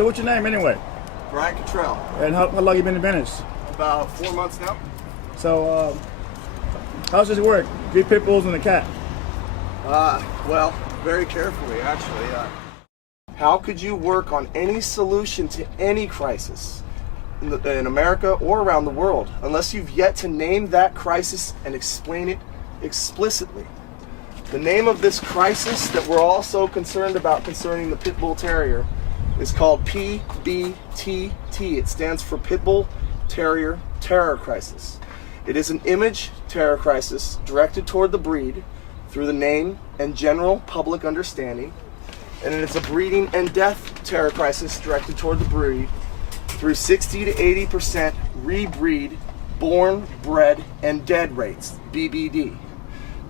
So what's your name anyway? Brian Cottrill. And how long you been in Venice? About 4 months now. So how's this work? 3 pit bulls and a cat. Well, very carefully actually. How could you work on any solution to any crisis in America or around the world unless you've yet to name that crisis and explain it explicitly? The name of this crisis that we're all so concerned about concerning the Pit Bull Terrier is called PBTT. It stands for Pit Bull Terrier Terror Crisis. It is an image terror crisis directed toward the breed through the name and general public understanding, and it's a breeding and death terror crisis directed toward the breed through 60 to 80% rebreed, born, bred, and dead rates, BBD.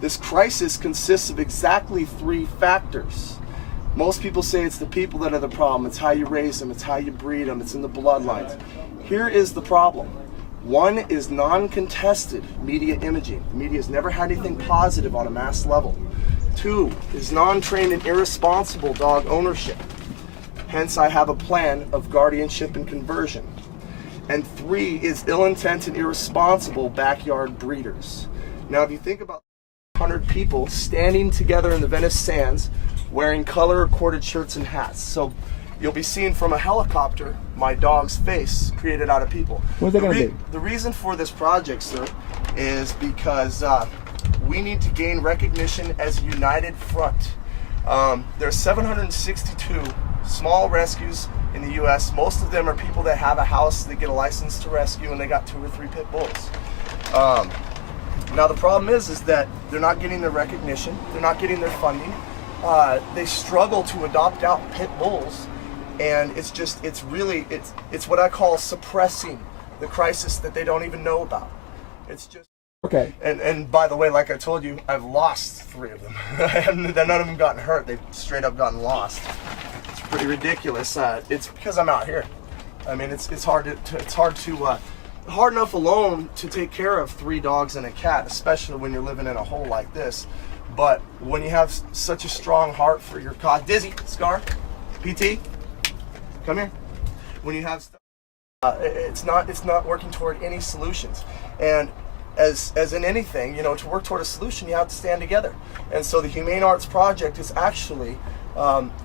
This crisis consists of exactly 3 factors. Most people say it's the people that are the problem. It's how you raise them, it's how you breed them, it's in the bloodlines. Here is the problem. 1 is non-contested media imaging. The media has never had anything positive on a mass level. 2 is non-trained and irresponsible dog ownership. Hence, I have a plan of guardianship and conversion. And 3 is ill-intent and irresponsible backyard breeders. Now, if you think about 100 people standing together in the Venice sands wearing color-corded shirts and hats. So you'll be seeing from a helicopter my dog's face created out of people. What's that going to be? The reason for this project, sir, is because we need to gain recognition as a united front. There's 762 small rescues in the U.S. Most of them are people that have a house, they get a license to rescue, and they got 2 or 3 pit bulls. Now the problem is that they're not getting their recognition, they're not getting their funding. They struggle to adopt out pit bulls, and it's what I call suppressing the crisis that they don't even know about. It's just okay. And by the way, like I told you, I've lost 3 of them. None of them gotten hurt. They've straight up gotten lost. It's pretty ridiculous. It's because I'm out here. I mean, it's hard enough alone to take care of 3 dogs and a cat, especially when you're living in a hole like this. But when you have such a strong heart for your cause, Dizzy, Scar, PT, come here. When you have, it's not working toward any solutions. And as in anything, you know, to work toward a solution, you have to stand together. And so the Humane Arts Project is actually,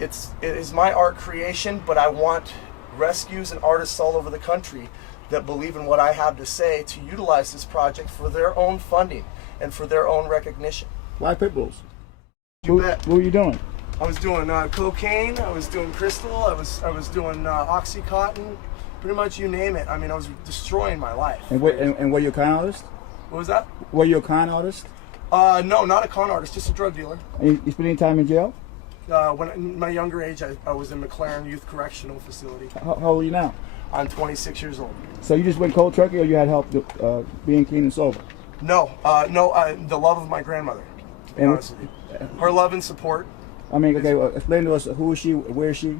it is my art creation, but I want rescues and artists all over the country that believe in what I have to say to utilize this project for their own funding and for their own recognition. Why pit bulls? You bet. What were you doing? I was doing cocaine, I was doing crystal, I was doing Oxycontin, pretty much you name it. I mean, I was destroying my life. And were you a con artist? What was that? Were you a con artist? No, not a con artist, just a drug dealer. And you spent any time in jail? When in my younger age, I was in McLaren Youth Correctional Facility. How old are you now? I'm 26 years old. So you just went cold turkey, or you had help being clean and sober? No, the love of my grandmother. To be honest with you. Her love and support. I mean, okay, well, explain to us, who is she, where is she?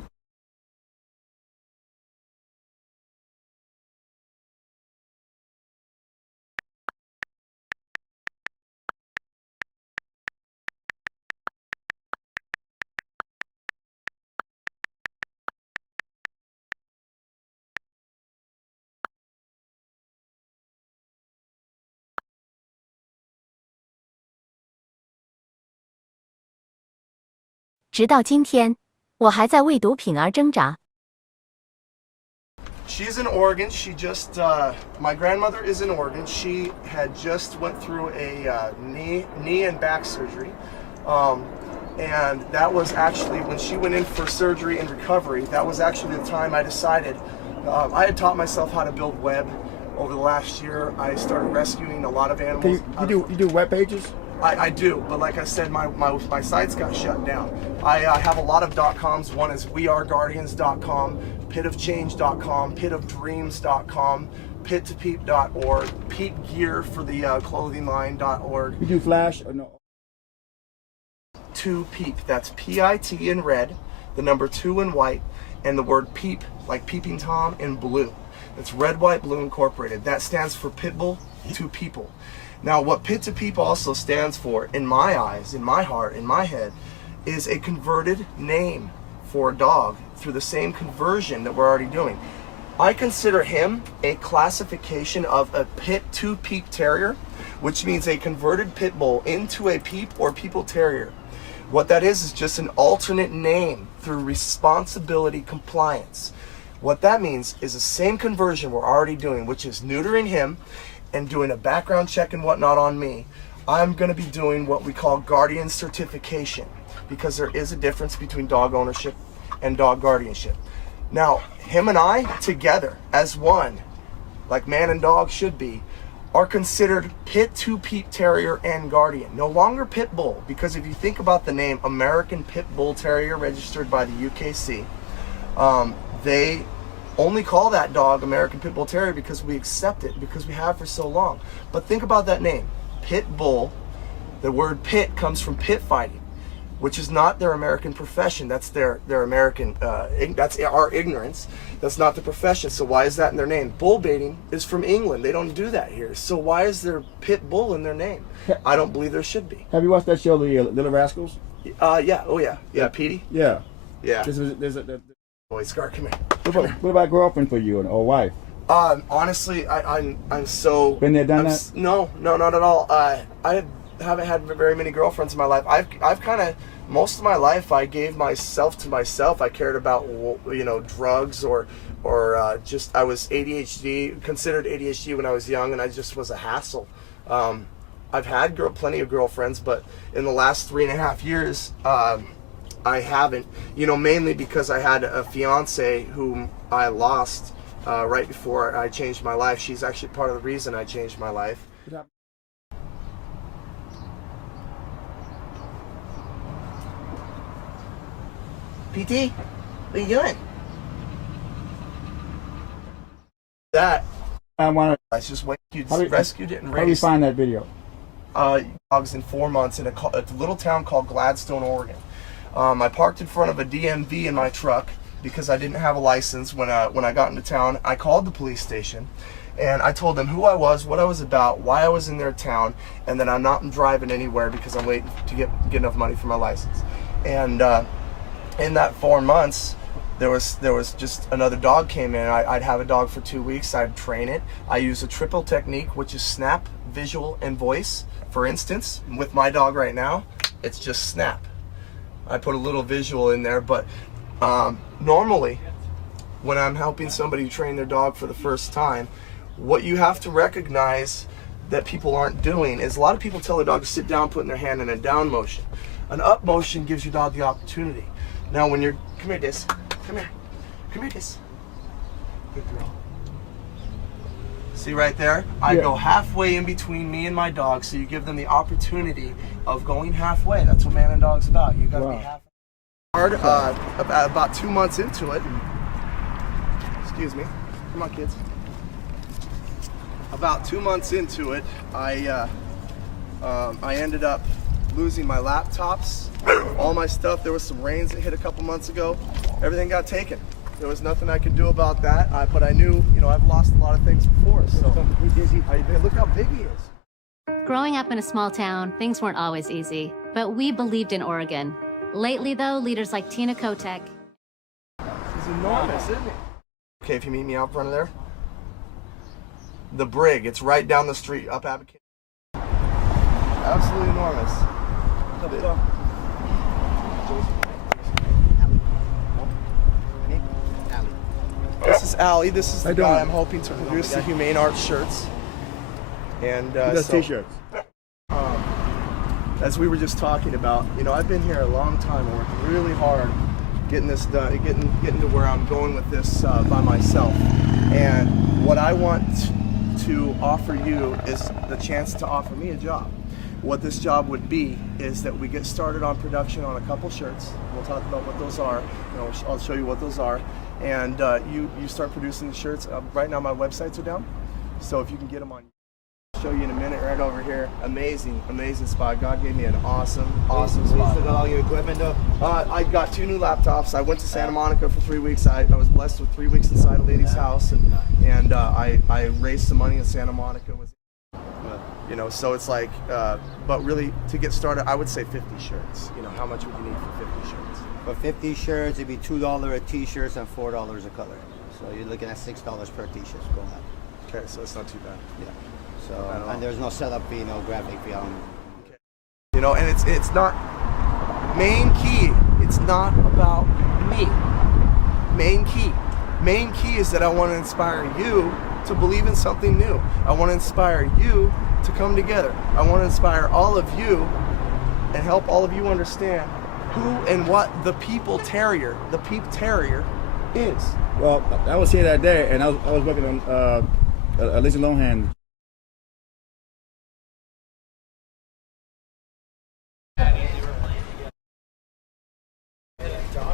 直到今天，我还在为毒品而挣扎。 She's in Oregon. She just, my grandmother is in Oregon. She had just went through a knee and back surgery. And that was actually, when she went in for surgery and recovery, that was actually the time I decided, I had taught myself how to build web over the last year. I started rescuing a lot of animals. You do web pages? I do, but like I said, my sites got shut down. I have a lot of .coms. One is weareguardians.com, pitofchange.com, pitofdreams.com, pit2peep.org, peepgear for the clothing line.org. You do Flash or no? 2 peep, that's P-I-T in red, the number 2 in white, and the word peep, like peeping Tom, in blue. It's Red, White, Blue Incorporated. That stands for Pitbull to People. Now, what Pit to Peep also stands for, in my eyes, in my heart, in my head, is a converted name for a dog through the same conversion that we're already doing. I consider him a classification of a Pit to Peep Terrier, which means a converted pit bull into a Peep or People Terrier. What that is just an alternate name through responsibility compliance. What that means is the same conversion we're already doing, which is neutering him and doing a background check and whatnot on me. I'm going to be doing what we call guardian certification, because there is a difference between dog ownership and dog guardianship. Now, him and I together as one, like man and dog should be, are considered Pit to Peep Terrier and Guardian. No longer Pit Bull, because if you think about the name American Pit Bull Terrier registered by the UKC, they only call that dog American Pit Bull Terrier because we accept it, because we have for so long. But think about that name, Pit Bull. The word pit comes from pit fighting, which is not their American profession. That's their American, that's our ignorance. That's not the profession. So why is that in their name? Bull baiting is from England. They don't do that here. So why is there Pit Bull in their name? I don't believe there should be. Have you watched that show, The Little Rascals? Yeah. Oh yeah. Yeah, Petey. Yeah. Yeah. There's a Boy, Scar, come here. what about girlfriend for you or wife? Honestly, I'm so. Been there, done that? No, not at all. I haven't had very many girlfriends in my life. I've kind of, most of my life I gave myself to myself. I cared about, you know, drugs or just, I was considered ADHD when I was young, and I just was a hassle. I've had plenty of girlfriends, but in the last 3.5 years, I haven't, you know, mainly because I had a fiance whom I lost right before I changed my life. She's actually part of the reason I changed my life. PT, what are you doing? That I just went. You rescued it and raised. How do you find that video? Dogs in 4 months in a little town called Gladstone, Oregon. I parked in front of a DMV in my truck because I didn't have a license when I got into town. I called the police station, and I told them who I was, what I was about, why I was in their town, and that I'm not driving anywhere because I'm waiting to get enough money for my license. And in that 4 months, there was just another dog came in. I'd have a dog for 2 weeks. I'd train it. I use a triple technique, which is snap, visual, and voice. For instance, with my dog right now, it's just snap. I put a little visual in there, but normally when I'm helping somebody train their dog for the first time, what you have to recognize that people aren't doing is a lot of people tell their dog to sit down, putting their hand in a down motion. An up motion gives your dog the opportunity. Now when you're, come here, Dis, come here, Dis. Good girl. See right there? I go halfway in between me and my dog, so you give them the opportunity of going halfway. That's what man and dog's about. You gotta be halfway. Hard, about 2 months into it. Excuse me. Come on, kids. About 2 months into it, I ended up losing my laptops, all my stuff. There was some rains that hit a couple months ago. Everything got taken. There was nothing I could do about that, but I knew, you know, I've lost a lot of things before, so look how big he is. Growing up in a small town, things weren't always easy, but we believed in Oregon. Lately, though, leaders like Tina Kotek. He's enormous, isn't he? Okay, if you meet me out front of there, the Brig, it's right down the street, up Abbott. Absolutely enormous. This is Allie. This is the guy I'm hoping to produce the Humane Arts shirts. And t-shirts. As we were just talking about, you know, I've been here a long time, working really hard, getting this done, getting to where I'm going with this by myself. And what I want to offer you is the chance to offer me a job. What this job would be is that we get started on production on a couple shirts. We'll talk about what those are. You know, I'll show you what those are. And you start producing the shirts. Right now my websites are down, so if you can get them on. I'll show you in a minute right over here. Amazing spot. God gave me an awesome spot. You got all your equipment though? I got 2 new laptops. I went to Santa Monica for 3 weeks. I was blessed with 3 weeks inside a lady's house, and I raised some money in Santa Monica. You know, so it's like, but really to get started, I would say 50 shirts. You know, how much would you need for 50 shirts? For 50 shirts, it'd be $2 a t-shirts and $4 a color. So you're looking at $6 per t-shirt. Go ahead. Okay, so it's not too bad. Yeah. So and there's no setup fee, no graphic fee. Okay. You know, and it's not main key. It's not about me. Main key is that I want to inspire you to believe in something new. I want to inspire you to come together. I want to inspire all of you and help all of you understand who and what the Peep Terrier is. Well, I was here that day, and I was working on Lindsay Lohan.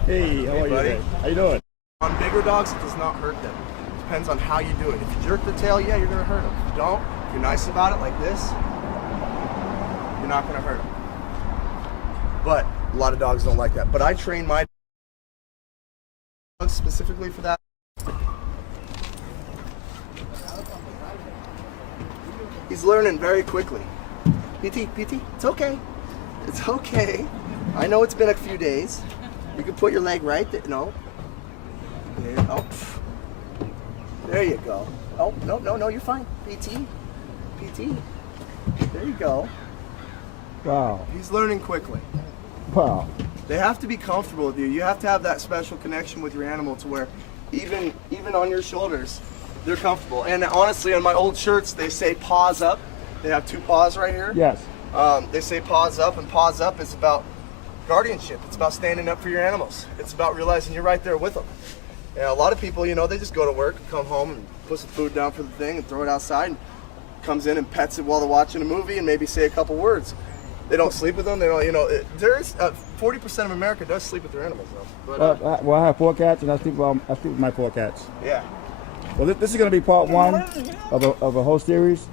Hey, how are you, buddy? today? How you doing? On bigger dogs, it does not hurt them. It depends on how you do it. If you jerk the tail, yeah, you're gonna hurt them. If you don't, if you're nice about it like this, you're not gonna hurt them. But a lot of dogs don't like that. But I train my dogs specifically for that. He's learning very quickly. PT, it's okay. It's okay. I know it's been a few days. You can put your leg right there. No. There, oh. There you go. Oh, no, you're fine. PT. There you go. Wow. He's learning quickly. Wow. They have to be comfortable with you. You have to have that special connection with your animal to where even on your shoulders, they're comfortable. And honestly, on my old shirts, they say paws up. They have 2 paws right here. Yes. They say paws up, and paws up is about guardianship. It's about standing up for your animals. It's about realizing you're right there with them. And a lot of people, you know, they just go to work, come home, and put some food down for the thing and throw it outside, and comes in and pets it while they're watching a movie and maybe say a couple words. They don't sleep with them. They don't, you know, there's 40% of America does sleep with their animals, though. But, Well, I have 4 cats, and I sleep with my 4 cats. yeah. Well, this is going to be part 1 of a whole series.